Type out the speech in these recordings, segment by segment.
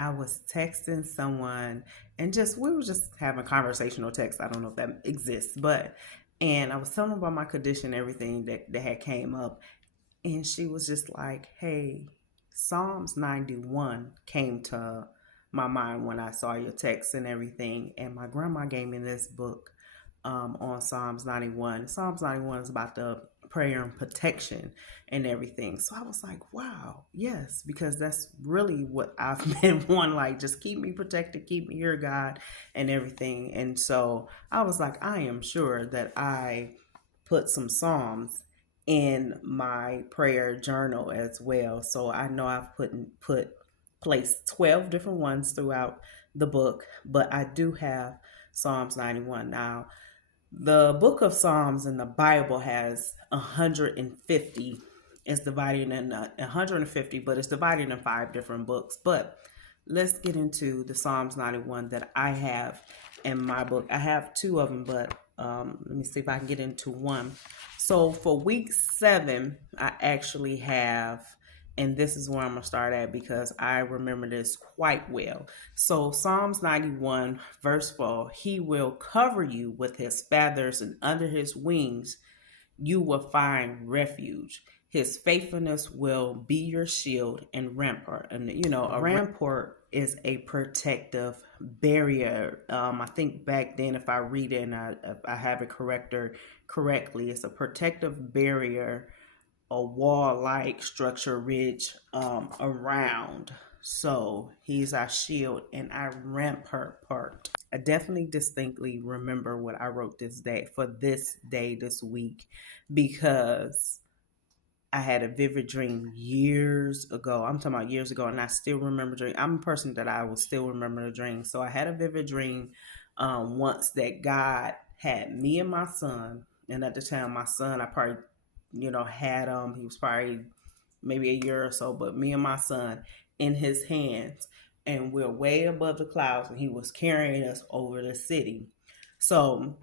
I was texting someone and we were just having conversational text. I don't know if that exists, but, and I was telling them about my condition, everything that had came up. And she was just like, hey, Psalms 91 came to my mind when I saw your text and everything. And my grandma gave me this book on Psalms 91. Psalms 91 is about the prayer and protection and everything. So I was like, wow, yes, because that's really what I've been wanting. Like, just keep me protected, keep me here, God, and everything. And so I was like, I am sure that I put some Psalms in my prayer journal as well. So I know I've placed 12 different ones throughout the book, but I do have Psalms 91 now. The book of Psalms in the Bible has 150. It's divided in 150, but it's divided in 5 different books. But let's get into the Psalms 91 that I have in my book. I have two of them, but let me see if I can get into one. So for week 7, I actually have, and this is where I'm going to start at because I remember this quite well. So Psalms 91, verse 4, he will cover you with his feathers, and under his wings you will find refuge. His faithfulness will be your shield and rampart. And a rampart is a protective barrier. I think back then, if I read it and if I have it correctly, it's a protective barrier, a wall-like structure ridge around. So he's our shield and our rampart part. I definitely distinctly remember what I wrote this day for this day this week because I had a vivid dream years ago. I'm talking about years ago, and I still remember dream. I'm a person that I will still remember the dream. So I had a vivid dream once that God had me and my son, and at the time my son, I probably had he was probably maybe a year or so, but me and my son in his hands, and we're way above the clouds, and he was carrying us over the city. So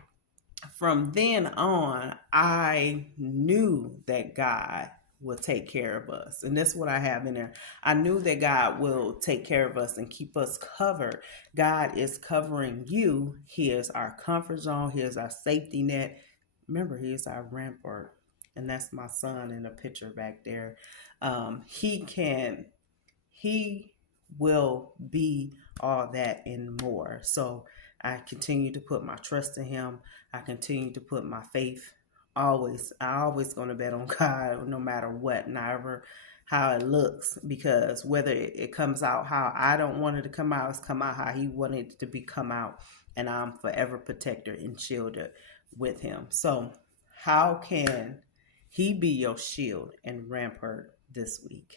from then on, I knew that God will take care of us. And that's what I have in there. I knew that God will take care of us and keep us covered. God is covering you. He is our comfort zone. He is our safety net. Remember, he is our rampart. And that's my son in the picture back there. He will be all that and more. So I continue to put my trust in him. I continue to put my faith I always going to bet on God no matter what, never how it looks, because whether it comes out how I don't want it to come out, it's come out how he wanted it to come out, and I'm forever protected and shielded with him. So how can he be your shield and rampart this week?